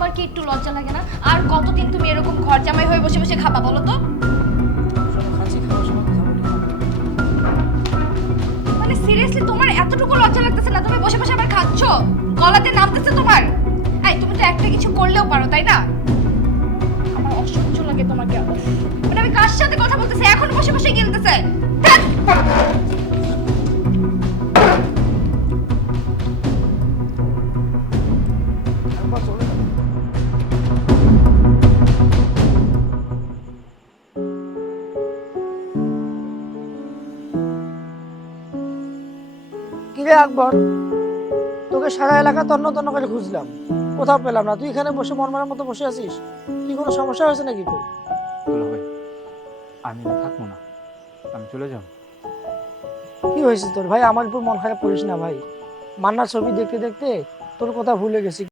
তোমার কি একটু লজ্জা লাগে না? আর কতদিন তুমি এরকম ঘর জামাই হয়ে বসে বসে খাবা বলো তো? খাচ্ছি, খাওয়ার সময় কথা বলি। মানে সিরিয়াসলি তোমার এতটুকু লজ্জা লাগতেছে না? তুমি বসে বসে আবার খাচ্ছ, গলাতে নামতেছে তোমার। এই তুমি তো একটা কিছু করলেও পারো, তাই না? আমার অসহ্য লাগে তোমাকে। উফ, মানে আমি কার সাথে কথা বলতেছি, এখন বসে বসে গিলতেছে। ধ্যাৎ! একবার চলে যাবে। কিরে আকবর, তোকে সারা এলাকা তন্ন তন্ন করে খুঁজলাম, কোথাও পেলাম না। তুই এখানে বসে মনমারার মতো বসে আছিস। কি কোনো সমস্যা হয়েছে নাকি তোর? দুলা ভাই, আমি না থাকবো না, আমি চলে যাব। কি হয়েছে তোর ভাই? আমার উপর মন খারাপ করিস না ভাই। মান্নার ছবি দেখতে দেখতে তোর কথা ভুলে গেছি।